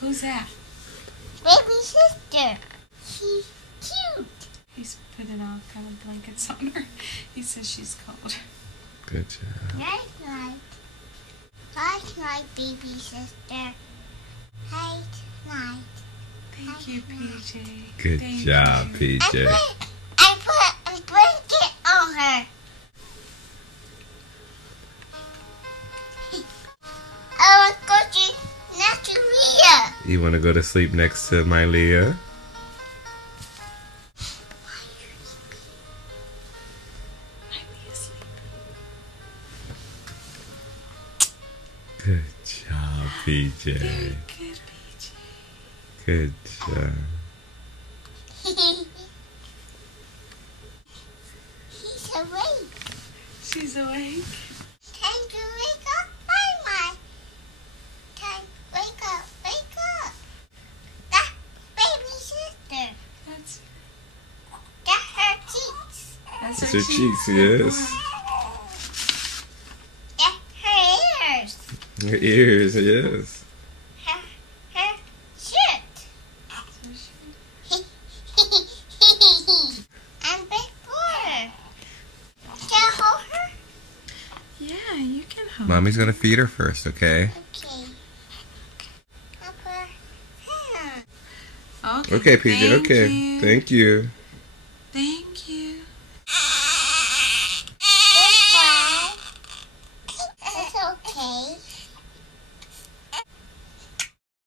Who's that? Baby sister. She's cute. He's putting all kind of blankets on her. He says she's cold. Good job. Night night. Night night, baby sister. Night night. Thank you, PJ. Good Thank job, you. PJ. I put a blanket on her. I was going to next to Leah. You want to go to sleep next to my Leah? Good job, PJ. Very good, PJ. Good job. He's awake. She's awake. Time to wake up, my. Time, wake up, wake up. That baby sister. That's Her cheeks. that's It's her her cheeks, yes. Her ears. Her ears, yes. Her shirt. And big brother. Can I hold her? Yeah, you can hold. Mommy's gonna feed her first, okay? Okay. I'll put her. Okay, Okay, PJ, thank okay. you. Thank you.